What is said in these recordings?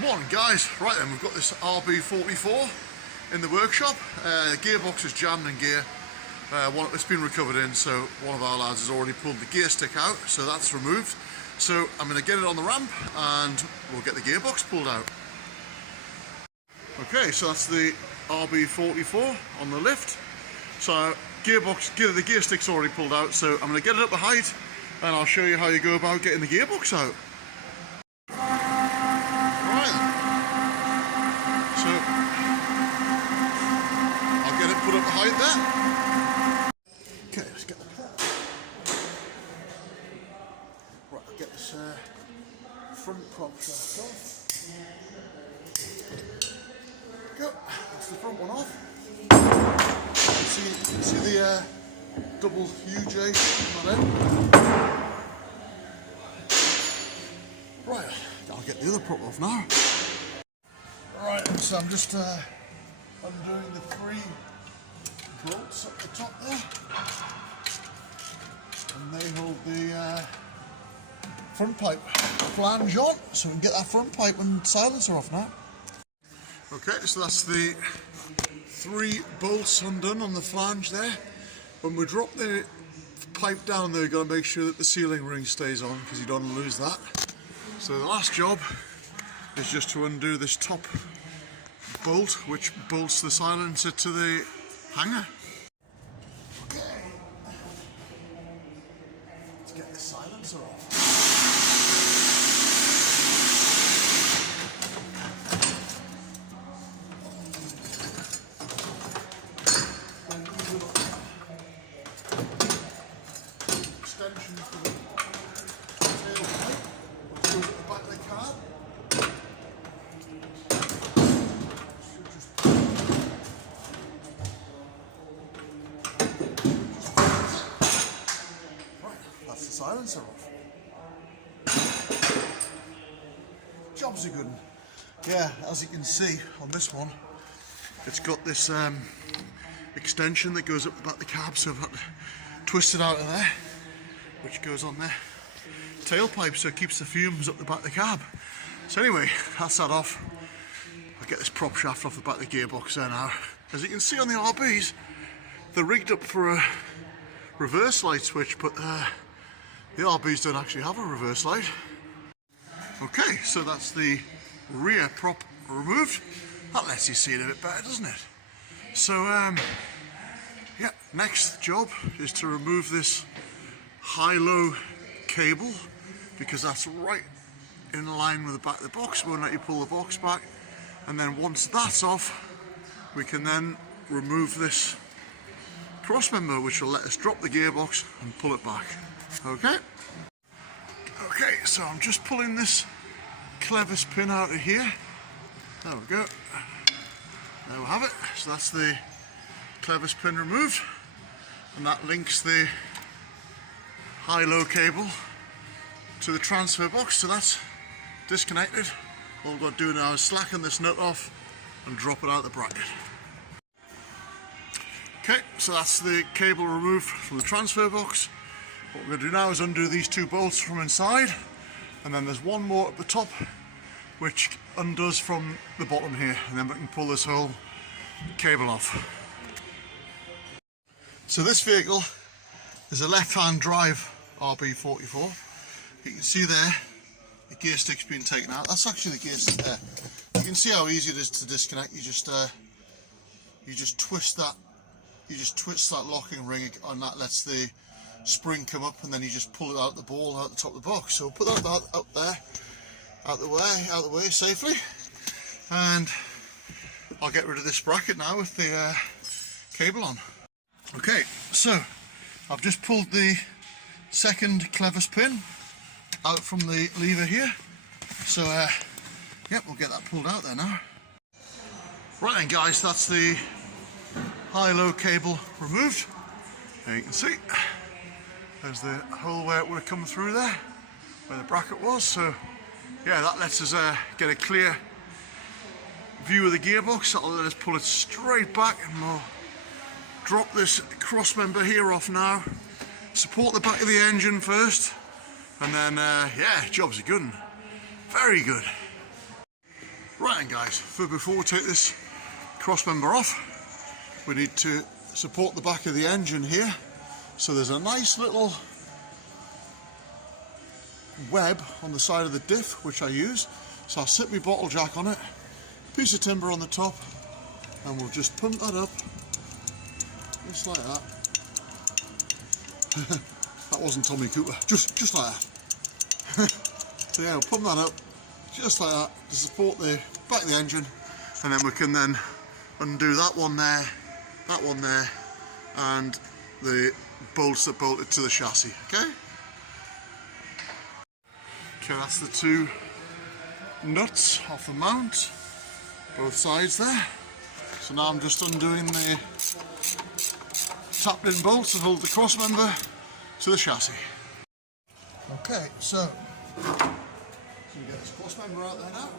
Morning guys, right then, we've got this RB44 in the workshop. The gearbox is jammed in gear. It's been recovered in, so one of our lads has already pulled the gear stick out, so that's removed. So I'm going to get it on the ramp and we'll get the gearbox pulled out. Okay, so that's the RB44 on the lift. So the gear stick's already pulled out, so I'm going to get it up to height and I'll show you how you go about getting the gearbox out. So I'll get it put up behind there. Okay, let's get the right, I'll get this front prop shaft off. Go. That's the front one off. You can see the double UJ on that end. Right, I'll get the other prop off now. Right, so I'm just undoing the three bolts at the top there, and they hold the front pipe flange on, so we can get that front pipe and silencer off now. Okay, so that's the three bolts undone on the flange there. When we drop the pipe down there, we've got to make sure that the sealing ring stays on because you don't want to lose that. So the last job is just to undo this top bolt, which bolts the silencer to the hanger. Okay, let's get the silencer off. Extension for the tailpipe, which goes at the back of the car. That's the silencer off. Job's a good one. Yeah, as you can see on this one, it's got this extension that goes up the back of the cab, so I've got to twist it out of there, which goes on there. Tailpipe, so it keeps the fumes up the back of the cab. So anyway, that's that off. I'll get this prop shaft off the back of the gearbox there now. As you can see on the RBs, they're rigged up for a reverse light switch, but the RBs don't actually have a reverse light. Okay, so that's the rear prop removed. That lets you see it a bit better, doesn't it? So yeah, next job is to remove this high-low cable, because that's right in line with the back of the box. We won't let you pull the box back, and then once that's off, we can then remove this cross member, which will let us drop the gearbox and pull it back. Okay, so I'm just pulling this clevis pin out of here. There we go. There we have it. So that's the clevis pin removed, and that links the high-low cable to the transfer box, so that's disconnected. All we've got to do now is slacken this nut off and drop it out the bracket. Okay, so that's the cable removed from the transfer box. What we're going to do now is undo these two bolts from inside, and then there's one more at the top which undoes from the bottom here, and then we can pull this whole cable off. So this vehicle is a left-hand drive RB44. You can see there the gear stick's been taken out. That's actually the gear stick there. You can see how easy it is to disconnect. You just twist that locking ring, and that lets the spring come up, and then you just pull it out the ball out the top of the box. So we'll put that out there, out the way safely, and I'll get rid of this bracket now with the cable on. Okay, so I've just pulled the second clevis pin out from the lever here, so yep, we'll get that pulled out there now. Right then guys, that's the high-low cable removed. There you can see there's the hole where it would have come through there, where the bracket was. So yeah, that lets us get a clear view of the gearbox. That'll let us pull it straight back, and we'll drop this cross member here off now, support the back of the engine first, and then yeah, job's a good one. Very good. Right then guys, before we take this cross member off, we need to support the back of the engine here. So there's a nice little web on the side of the diff which I use. So I'll sit my bottle jack on it, piece of timber on the top, and we'll just pump that up, just like that. That wasn't Tommy Cooper, just like that. So yeah, we'll pump that up, just like that, to support the back of the engine, and then we can then undo that one there, and the bolts that bolt it to the chassis, okay? Okay, that's the two nuts off the mount, both sides there. So now I'm just undoing the tapped in bolts that hold the cross member to the chassis. Okay, so you get this cross member out there now.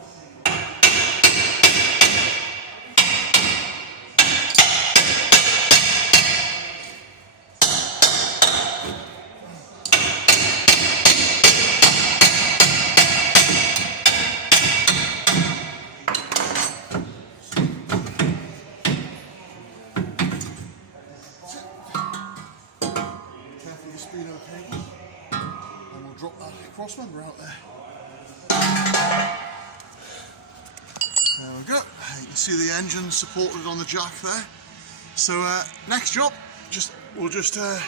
Cross member out there. There we go. You can see the engine supported on the jack there. So next job, we'll just oh,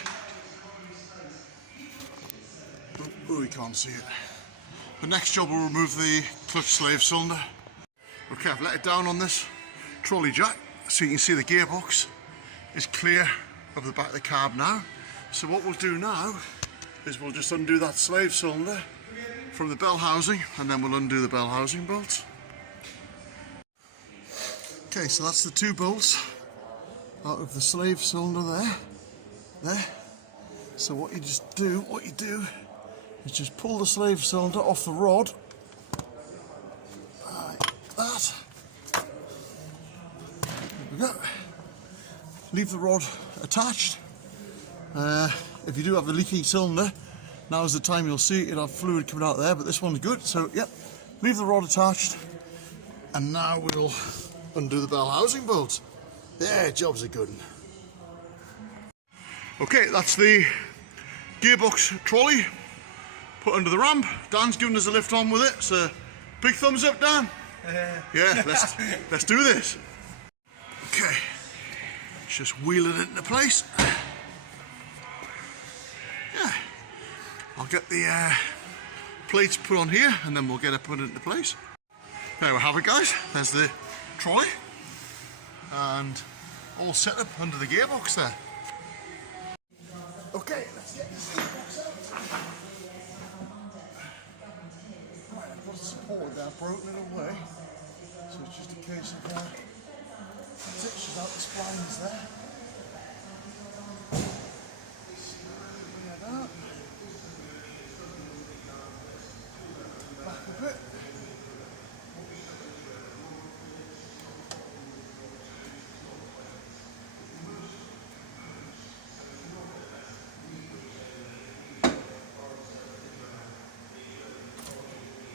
we can't see it. The next job we'll remove the clutch slave cylinder. Okay, I've let it down on this trolley jack, so you can see the gearbox is clear of the back of the cab now. So what we'll do now is we'll just undo that slave cylinder from the bell housing, and then we'll undo the bell housing bolts. Okay, so that's the two bolts out of the slave cylinder there. So what you do is just pull the slave cylinder off the rod, like that. There we go. Leave the rod attached. If you do have a leaking cylinder, now's the time you'll see it'll have fluid coming out there, but this one's good. So yep, leave the rod attached, and now we'll undo the bell housing bolts. Yeah, job's a good one. Okay, that's the gearbox trolley put under the ramp. Dan's giving us a lift on with it, so big thumbs up, Dan. Yeah, let's do this. Okay, let's just wheel it into place. Yeah, I'll get the plates put on here, and then we'll get it put into place. There we have it, guys. There's the trolley, and all set up under the gearbox there. Okay, let's get this gearbox out. Right, I've got the support there, broken it away, so it's just a case of stitches out the splines there. Back a bit.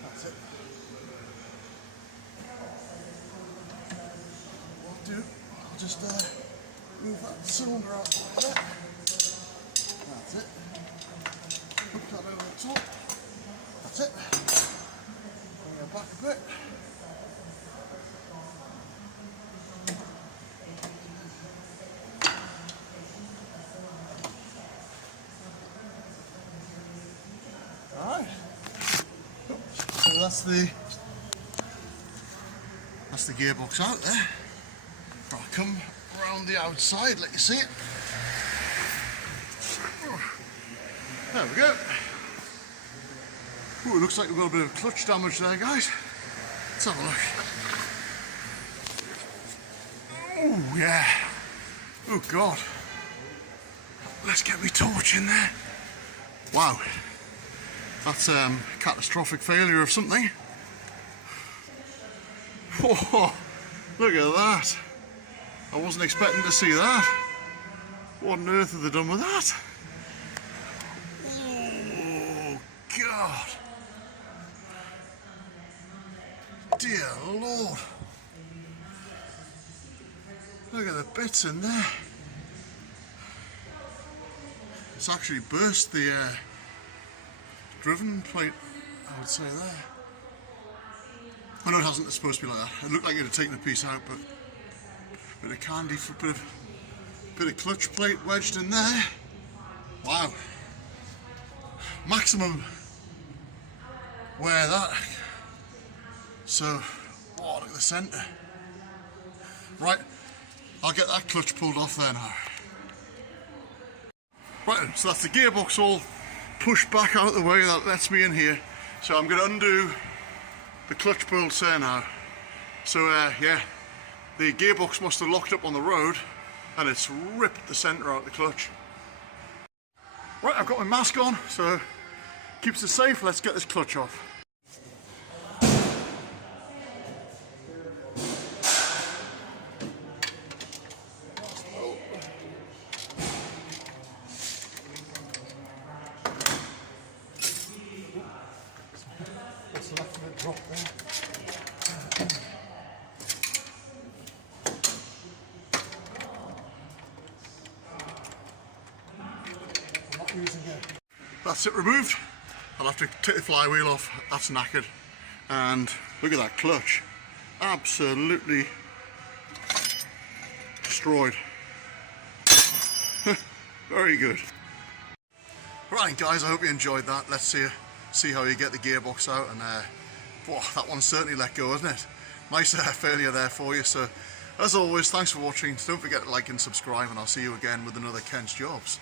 That's it. What I'll do, I'll just move that cylinder out like that. That's it. Hook that over the top. That's it. Bring it back a bit. Alright. So that's the gearbox out there. I'll come around the outside, let you see it. There we go. Ooh, it looks like we've got a bit of clutch damage there, guys. Let's have a look. Oh, yeah. Oh, God. Let's get my torch in there. Wow. That's catastrophic failure of something. Oh, look at that. I wasn't expecting to see that. What on earth have they done with that? Oh, God. dear Lord. Look at the bits in there. It's actually burst the driven plate, I would say there. I know it hasn't, it's supposed to be like that. It looked like it had taken a piece out, but a bit of candy for a bit of clutch plate wedged in there. Wow. Maximum wear that. So, oh, look at the centre. Right, I'll get that clutch pulled off there now. Right, so that's the gearbox all pushed back out of the way. That lets me in here. So I'm going to undo the clutch bolts there now. So yeah, the gearbox must have locked up on the road and it's ripped the centre out of the clutch. Right, I've got my mask on, so keeps us safe. Let's get this clutch off. Drop there. I'm not using it. That's it removed. I'll have to take the flywheel off. That's knackered. And look at that clutch. Absolutely destroyed. Very good. Right guys, I hope you enjoyed that. Let's see how you get the gearbox out, and that one certainly let go, isn't it? Nice failure there for you. So as always, thanks for watching. Don't forget to like and subscribe, and I'll see you again with another Kent's Jobs.